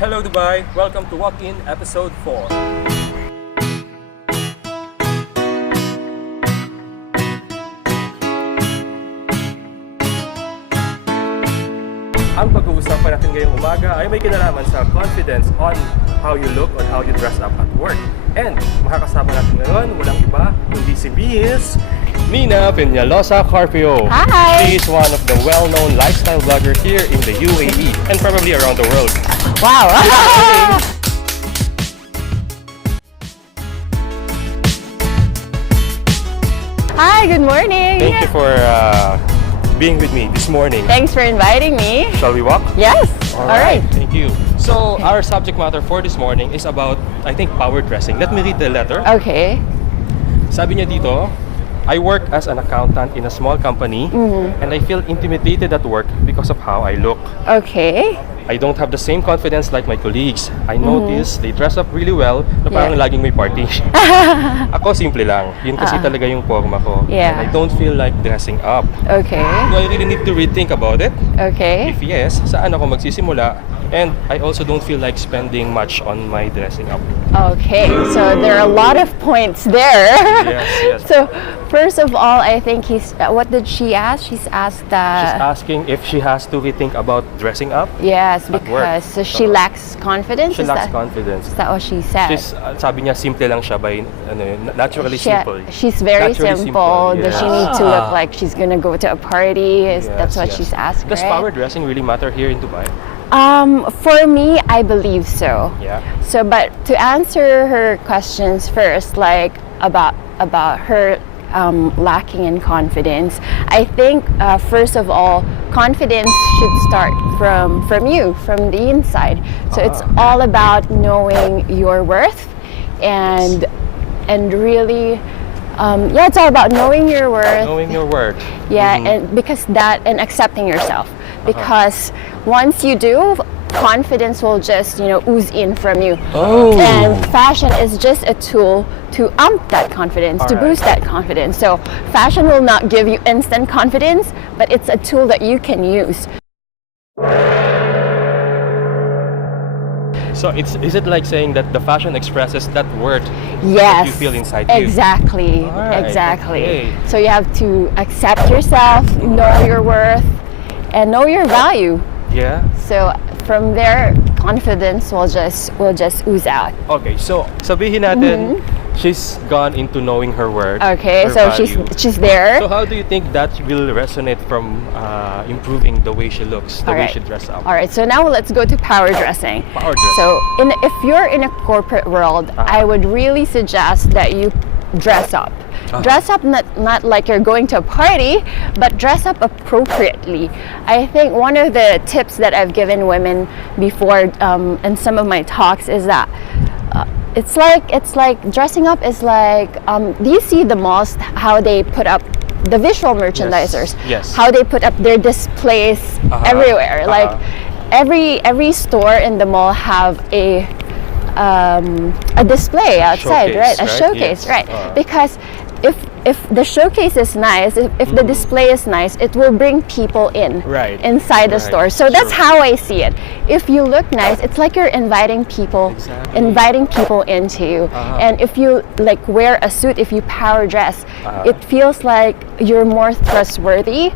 Hello Dubai, welcome to Walk In Episode 4. Ang pag-uusapan natin ngayong umaga ay may kinalaman sa confidence on how you look, on how you dress up at work. And makakasama natin ngayon, walang iba, kundi si Miss Nina Peñalosa-Carpio. Hi! She is one of the well-known lifestyle bloggers here in the UAE and probably around the world. Wow! Hi, good morning! Thank you for being with me this morning. Thanks for inviting me. Shall we walk? Yes! Alright. Thank you. So, our subject matter for this morning is about, I think, power dressing. Let me read the letter. Okay. Sabi niya dito, I work as an accountant in a small company and I feel intimidated at work because of how I look. Okay. I don't have the same confidence like my colleagues. I notice they dress up really well na parang laging may party. Ako simple lang. Yun kasi talaga yung forma ko. Yeah. And I don't feel like dressing up. Okay. Do I really need to rethink about it? Okay. If yes, saan ako magsisimula? And I also don't feel like spending much on my dressing up. Okay, so there are a lot of points there. Yes. So, first of all, I think what did she ask? She's asked She's asking if she has to rethink about dressing up. Yes, at work. because she lacks confidence. She lacks confidence. Is that what she said? Sabi niya, simple lang siya by, naturally simple. She's very Naturally simple. simple, Does she need to look like she's gonna go to a party? That's what she's asked, Does right? power dressing really matter here in Dubai? For me, I believe so. Yeah. So, but to answer her questions first, like about her lacking in confidence, I think first of all, confidence should start from you, from the inside. So it's all about knowing your worth, and really, it's all about knowing your worth. Knowing your worth. Yeah, and accepting yourself. Because once you do, confidence will just ooze in from you. And fashion is just a tool to amp that confidence, to boost that confidence. So fashion will not give you instant confidence, but it's a tool that you can use. So is it like saying that the fashion expresses that worth Yes, that you feel inside you? exactly. Okay. So you have to accept yourself, know your worth, and know your value. Yeah. So from there, confidence will just ooze out. Okay, so sabihin natin, she's gone into knowing her worth. Okay, her so value. she's there. So how do you think that will resonate from improving the way she looks, the way she dresses up? All right, so now let's go to power dressing. Power dressing. So if you're in a corporate world, I would really suggest that you dress up. Dress up not like you're going to a party, but dress up appropriately. I think one of the tips that I've given women before in some of my talks is that it's like dressing up is like do you see the malls, how they put up the visual merchandisers? Yes. How they put up their displays everywhere. Like every store in the mall have a display outside, Showcase, right? A showcase, Yes. right? Because if the showcase is nice, if the display is nice, it will bring people inside the store. So that's how I see it. If you look nice, it's like you're inviting people into you. And if you like wear a suit, if you power dress, it feels like you're more trustworthy.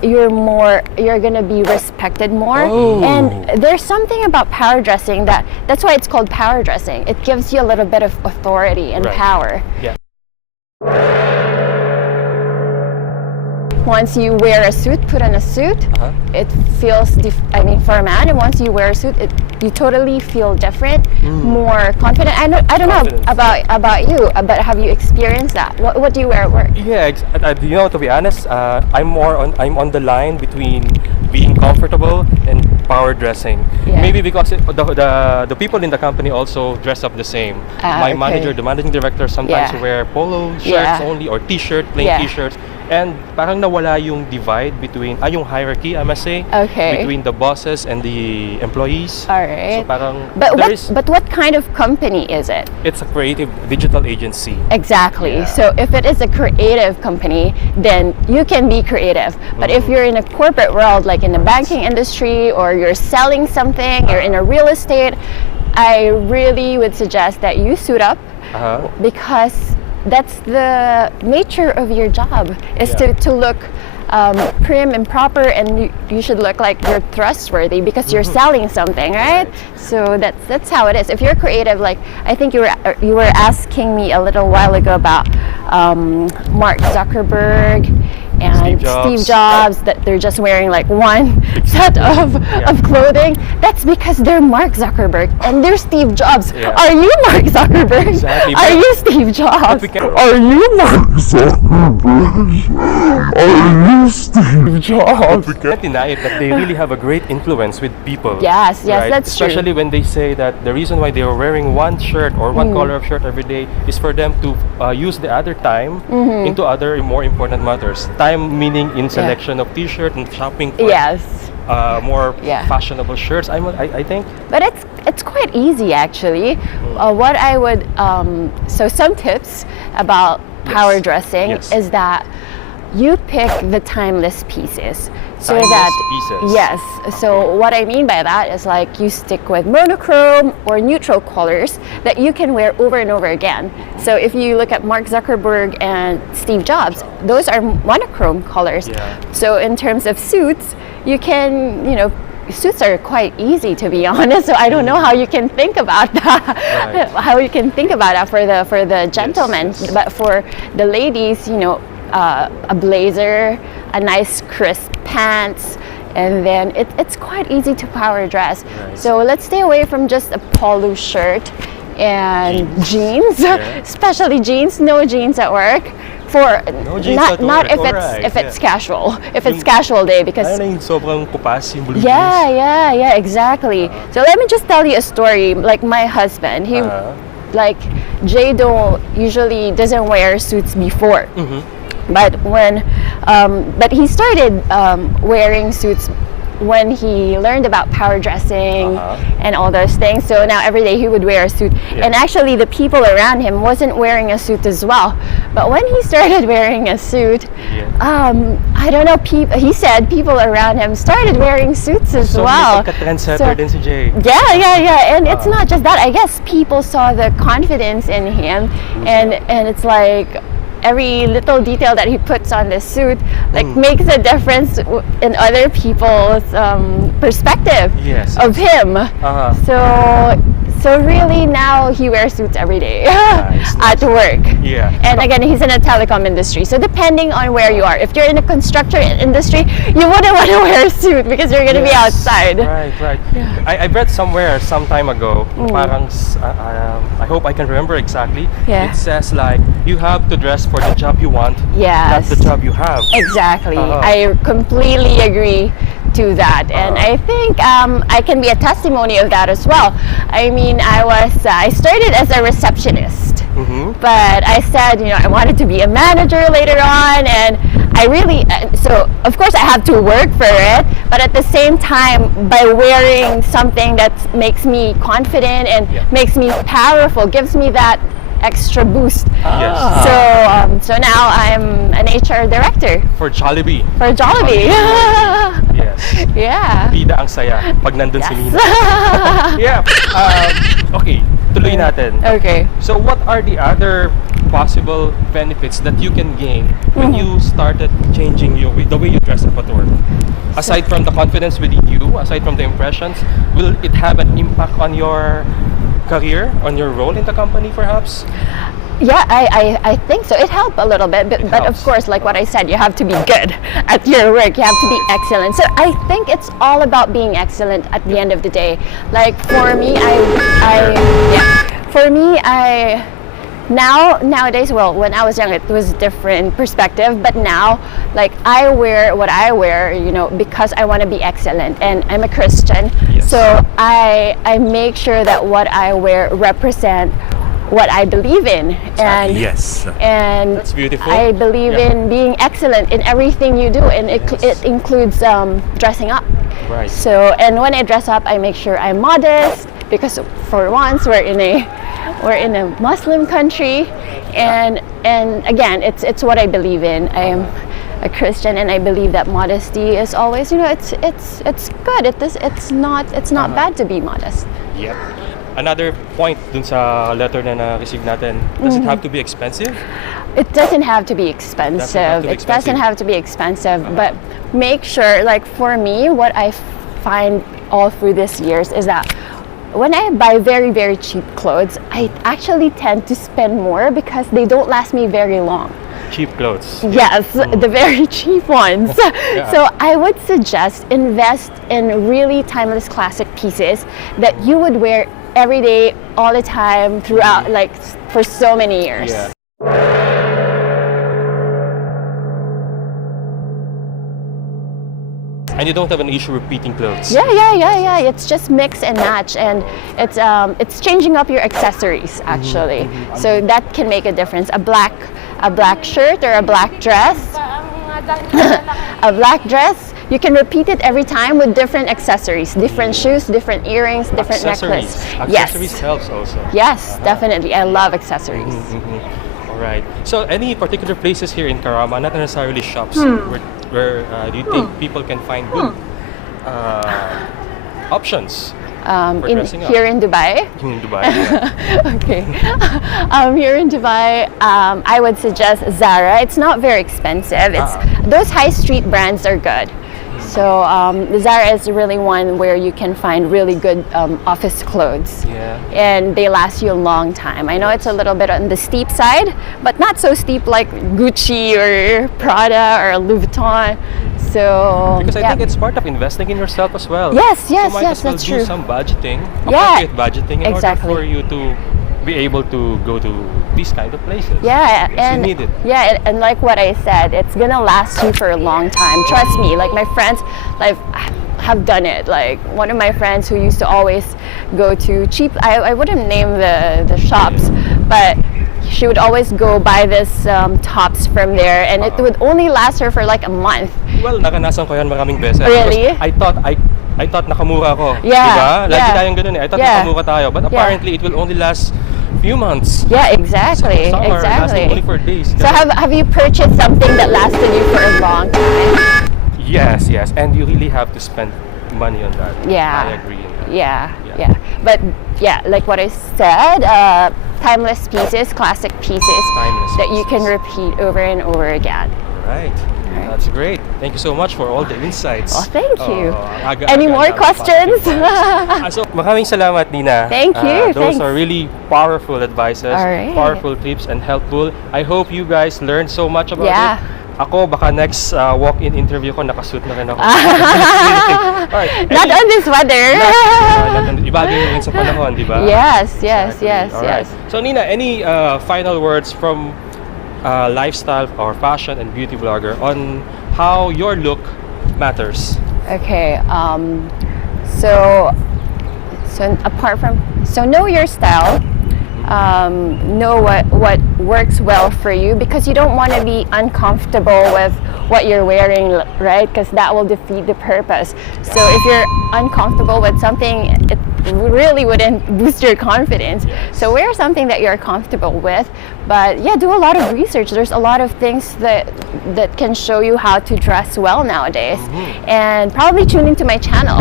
You're gonna be respected more. And there's something about power dressing that's why it's called power dressing. It gives you a little bit of authority and power. Yeah. Once you wear a suit, put on a suit, it feels, for a man, and once you wear a suit, you totally feel different, more confident. I don't know about you, but have you experienced that? What do you wear at work? Yeah, to be honest, I'm on the line between being comfortable and power dressing. Yeah. Maybe because the people in the company also dress up the same. My manager, the managing director, sometimes wear polo shirts only or t-shirt, plain t-shirts. And parang nawala yung divide between, yung hierarchy, I must say, between the bosses and the employees. All right. So parang but what kind of company is it? It's a creative digital agency. Exactly. Yeah. So if it is a creative company, then you can be creative. But if you're in a corporate world, like in the banking industry, or you're selling something, you're in a real estate, I really would suggest that you suit up because that's the nature of your job, is to look prim and proper, and you should look like you're trustworthy because you're selling something, right? So that's how it is. If you're creative, like I think you were asking me a little while ago about Mark Zuckerberg and Steve Jobs, that they're just wearing like one set of clothing. That's because they're Mark Zuckerberg and they're Steve Jobs. Are you Mark Zuckerberg? Exactly. Are you Steve Jobs? Are you Mark Zuckerberg? Are you Steve Jobs? We can't deny it that they really have a great influence with people. Yes, right? That's Especially true. when they say that the reason why they are wearing one shirt or one color of shirt every day is for them to use the other time into other more important matters. Time meaning in selection of t-shirt and shopping for more fashionable shirts. I think. But it's quite easy actually. What I would so some tips about power dressing is that you pick the timeless pieces. So pieces. Yes. So what I mean by that is like you stick with monochrome or neutral colors that you can wear over and over again. So if you look at Mark Zuckerberg and Steve Jobs, those are monochrome colors. So in terms of suits, you can, suits are quite easy, to be honest. So I don't know how you can think about that. How you can think about that for the gentlemen, but for the ladies, a blazer, a nice crisp pants, and then it's quite easy to power dress. So let's stay away from just a polo shirt and jeans. Especially jeans. No jeans at work. Not if it's casual. If it's casual day, because sobrang kupas yung blue jeans. Yeah, exactly. So let me just tell you a story. Like my husband, he like Jado usually doesn't wear suits before. But but he started wearing suits when he learned about power dressing and all those things. So now every day he would wear a suit. And actually the people around him wasn't wearing a suit as well. But when he started wearing a suit, I don't know, he said people around him started wearing suits as well. So trendsetter din si Jay. Yeah. And it's not just that. I guess people saw the confidence in him, and it's like every little detail that he puts on the suit makes a difference in other people's perspective of him. So really now he wears suits every day at work. And again, he's in a telecom industry. So depending on where you are, if you're in a construction industry, you wouldn't want to wear a suit because you're going to be outside. Right. I read somewhere some time ago, parang, I hope I can remember exactly. It says like, you have to dress for the job you want, not the job you have. Exactly. I completely agree to that, and I think I can be a testimony of that as well. I mean, I started as a receptionist, but I said, I wanted to be a manager later on, and I really, so of course I have to work for it, but at the same time, by wearing something that makes me confident and makes me powerful, gives me that extra boost. So now I'm an HR director for Jollibee. Yeah. Bida ang saya pag nandun si Nina. Okay, tuloy natin. Okay. So what are the other possible benefits that you can gain when you started changing the way you dress up at work? Aside from the confidence within you, aside from the impressions, will it have an impact on your career, on your role in the company perhaps? Yeah, I think so. It helped a little bit, but of course, like what I said, you have to be good at your work. You have to be excellent. So I think it's all about being excellent at the end of the day. Like for me, nowadays, well, when I was young, it was a different perspective, but now, like, I wear what I wear, because I want to be excellent, and I'm a Christian, so I make sure that what I wear represent what I believe in. And yes. And that's beautiful. I believe in being excellent in everything you do, and it includes dressing up. Right. So, and when I dress up, I make sure I'm modest, because for once we're in a Muslim country, and again, it's what I believe in. I am a Christian, and I believe that modesty is always, it's good. It's not bad to be modest. Yep. Another point dun sa letter na na-receive natin, does it have to be expensive? It doesn't have to be expensive. It doesn't have to be expensive, but make sure, like for me, what I find all through these years is that when I buy very, very cheap clothes, I actually tend to spend more because they don't last me very long. Cheap clothes. Yes, the very cheap ones. Yeah. So I would suggest invest in really timeless classic pieces that you would wear every day, all the time, throughout, like for so many years. Yeah. And you don't have an issue repeating clothes. Yeah. It's just mix and match, and it's changing up your accessories actually. So that can make a difference. A black shirt or a black dress. A black dress, you can repeat it every time with different accessories, different shoes, different earrings, different necklace. Accessories helps also. Yes, definitely. I love accessories. All right. So, any particular places here in Karama, not necessarily shops, where do you think people can find good options for dressing up? Here in Dubai. In Dubai. Yeah. Okay. Here in Dubai, I would suggest Zara. It's not very expensive. Those high street brands are good. So Zara is really one where you can find really good office clothes. Yeah. And they last you a long time. I know it's a little bit on the steep side, but not so steep like Gucci or Prada or Louis Vuitton. So because I think it's part of investing in yourself as well. Yes, so might as well that's do true. some budgeting, Yeah, appropriate budgeting, in order for you to be able to go to these kind of places. Yeah, because and you need it. Yeah, and like what I said, it's gonna last you for a long time. Trust me. Like my friends, like have done it. Like one of my friends who used to always go to cheap. I wouldn't name the shops, but she would always go buy this tops from there, and it would only last her for like a month. Well, naranasan ko yan maraming beses. Really? Because I thought nakamura ako. Yeah. Diba? Lagi Yeah. tayong ganun eh. I thought nakamura tayo. But apparently, it will only last few months. Yeah, exactly. Some are lasting only for days. So have you purchased something that lasted you for a long time? Yes. And you really have to spend money on that. Yeah. I agree. Yeah. But yeah, like what I said, timeless pieces, classic pieces that you can repeat over and over again. Right. That's great. Thank you so much for all the insights. Oh, thank you. Any more questions? So, maraming salamat, Nina. Thank you. Those are really powerful advices, Alright. powerful tips, and helpful. I hope you guys learned so much about it. Ako, baka next walk-in interview ko, nakasuit na rin ako. Alright. Not on this weather. Iba din yun sa panahon, di ba? Yes. So, Nina, any final words from lifestyle or fashion and beauty blogger on how your look matters? Okay. So know your style. Know what works well for you, because you don't want to be uncomfortable with what you're wearing, right? Because that will defeat the purpose. So if you're uncomfortable with something, it really wouldn't boost your confidence. So wear something that you're comfortable with, but yeah, do a lot of research. There's a lot of things that can show you how to dress well nowadays, and probably tune into my channel.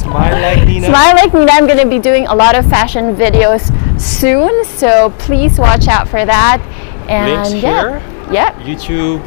Smile Like Nina. Smile Like Nina. I'm gonna be doing a lot of fashion videos soon, so please watch out for that. And links here. Yep. YouTube,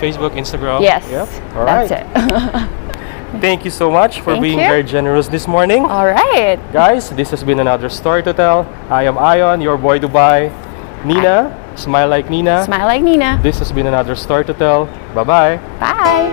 Facebook, Instagram. Yes. Yep. All right. That's it. Thank you so much for being very generous this morning. All right. Guys, this has been another story to tell. I am Ion, your boy Dubai. Nina, Smile Like Nina. Smile Like Nina. This has been another story to tell. Bye-bye. Bye.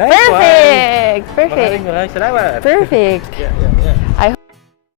Nice one. Perfect. Maraming salamat. Perfect. Yeah. I